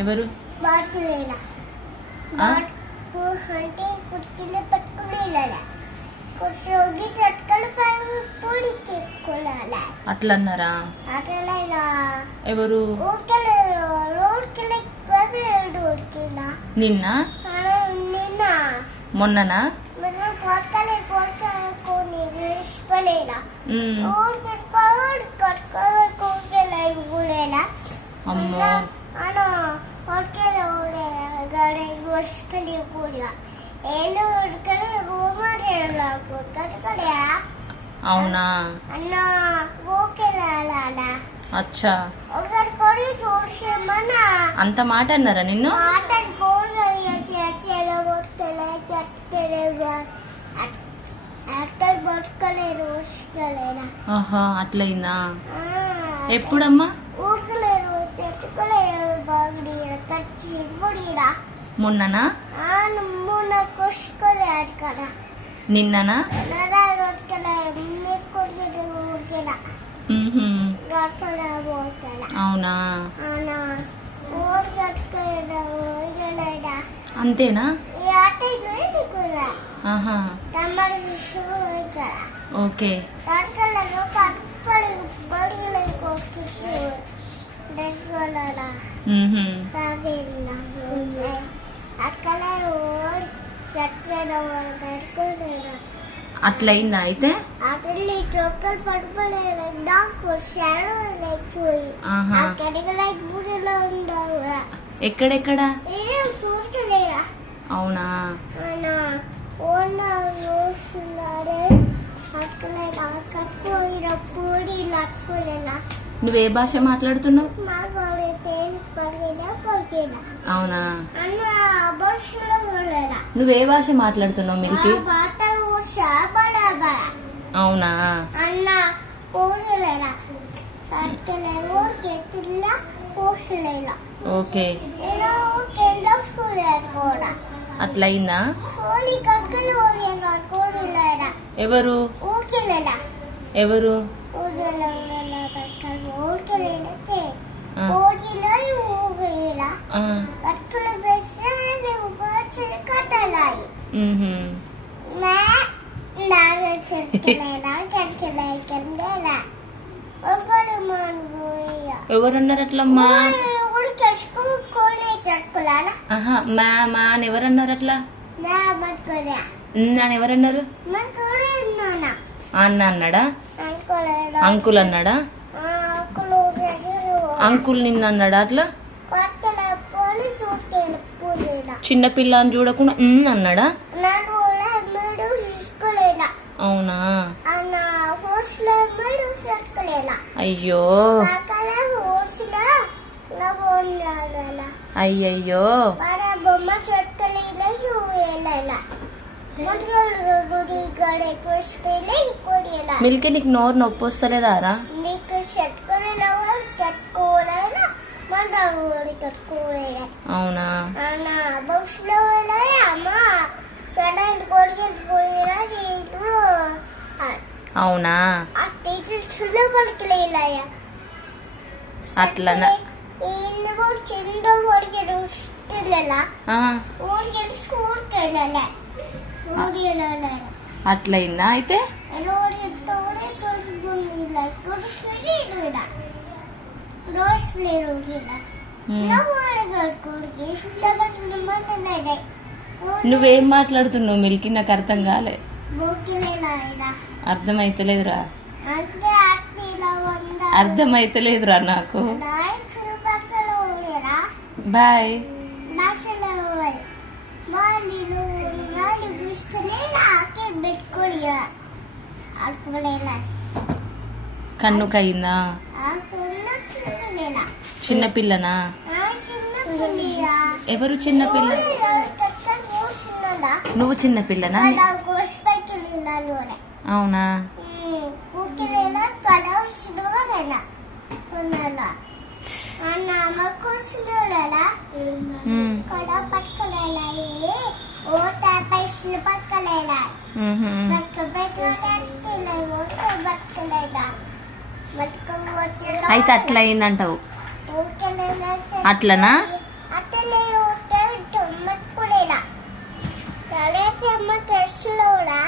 ఎవరు అంటే కుర్చీలో పెట్టుకుని అట్లా అన్నారా? ఎవరు? నిన్న మొన్ననా? అమ్మో అవునా? అచ్చా, అంత మాట అన్నారా నిన్ను? ఆహా, అట్లయిందా? ఎప్పుడమ్మా? మొన్ననా? నిన్ననా? అవునా? అంతేనా? ఆహా, ఓకే. అట్లయిందా అయితే? ఎక్కడెక్కడ? అవునా? నువ్వే భాష మాట్లాడుతున్నావు? అవునా? నువ్వే భాష మాట్లాడుతున్నావు మిల్కీ? అవునా? ఓకే. అట్లయిందా? ఎవరు? ఎవరు? ఎవరన్నారు అట్లమ్మా? మా అని ఎవరన్నారు అట్లా? నన్ను ఎవరన్నారు? అన్న అన్నాడా? అంకుల్ అన్నాడా? అంకుల్ నిన్న అన్నాడా అట్లా? చిన్నపిల్ల అని చూడకుండా అన్నాడా? అవునా? అయ్యో అయ్యయ్యో. మిల్కీ, నీకు నోరు నొప్పి వస్తలేదారా? అవునా? అవునా? అట్లా అట్లయిందా అయితే? నువ్వేం మాట్లాడుతున్నావు మిల్కీ? నాకు అర్థం కాలే. అర్థమైతలేదురా, అర్థమైతలేదురా నాకు. బాయ్. కన్నుకయిందా? చిన్నపిల్లనా? ఎవరు చిన్నపిల్ల? నువ్వు చిన్నపిల్లనా? అవునా? అయితే అట్లా అయిందంటావు? అట్లనా? అట్లే టొమాటో కూడా ఇలా తడే టొమాటో కూడా